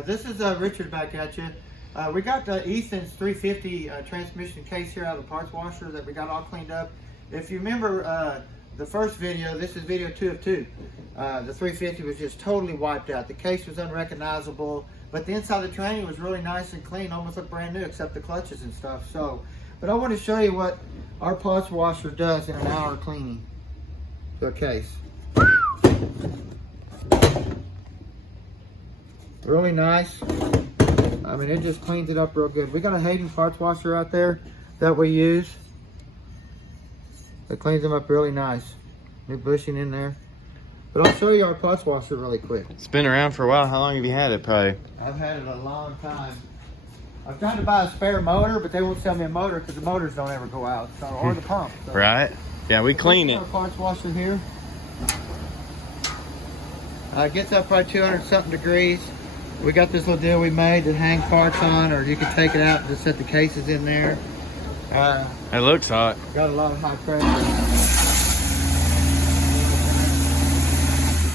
This is Richard back at you. We got Ethan's 350 transmission case here out of the parts washer that we got all cleaned up. If you remember the first video, this is video 2 of 2. The 350 was just totally wiped out. The case was unrecognizable, but the inside of the tranny was really nice and clean, almost looked brand new except the clutches and stuff. So, but I want to show you what our parts washer does in an hour cleaning to a case. Really nice. I mean, it just cleans it up real good. We got a Hayden parts washer out there that we use. It cleans them up really nice. New bushing in there. But I'll show you our parts washer really quick. It's been around for a while. How long have you had it, probably? I've had it a long time. I've tried to buy a spare motor, but they won't sell me a motor because the motors don't ever go out, so, or the pump. So. Right? Yeah, we clean it. Our parts washer here. It gets up probably 200 something degrees. We got this little deal we made that hang parts on, or you can take it out and just set the cases in there. It looks hot. Got a lot of high pressure.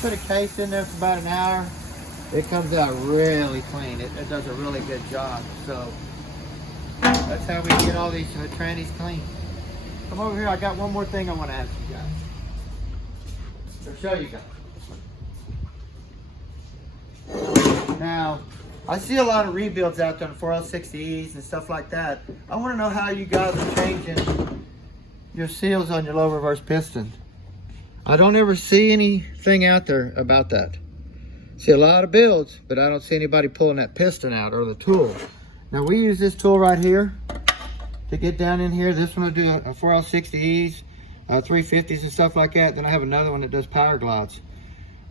Put a case in there for about an hour. It comes out really clean. It does a really good job. So that's how we get all these trannies clean. Come over here. I got one more thing I want to ask you guys. Or show you guys. Now, I see a lot of rebuilds out there on 4L60Es and stuff like that. I want to know how you guys are changing your seals on your low reverse piston. I don't ever see anything out there about that. See a lot of builds, but I don't see anybody pulling that piston out or the tool. Now we use this tool right here to get down in here. This one will do a 4L60Es, 350s and stuff like that. Then I have another one that does power glides.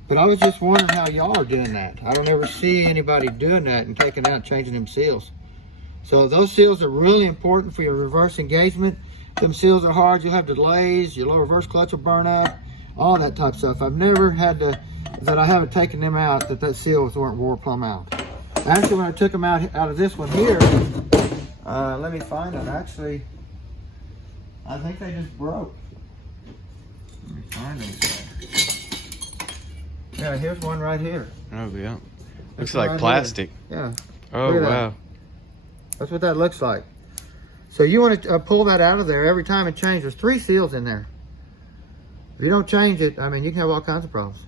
But I was just wondering how y'all are doing that. I don't ever see anybody doing that and taking out, changing them seals. So those seals are really important for your reverse engagement. Them seals are hard. You'll have delays. Your low reverse clutch will burn out. All that type of stuff. I've never had to, that I haven't taken them out, that seals weren't wore plumb out. Actually, when I took them out of this one here, let me find them. Actually, I think they just broke. Let me find them. Yeah, here's one right here. Oh, yeah. Looks like right plastic. Here. Yeah. Oh, wow. That's what that looks like. So you want to pull that out of there every time and change. There's 3 seals in there. If you don't change it, I mean, you can have all kinds of problems.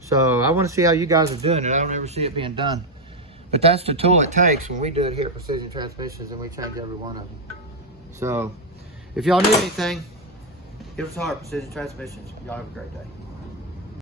So I want to see how you guys are doing it. I don't ever see it being done. But that's the tool it takes when we do it here at Precision Transmissions, and we change every one of them. So if y'all need anything, give us a holler at Precision Transmissions. Y'all have a great day.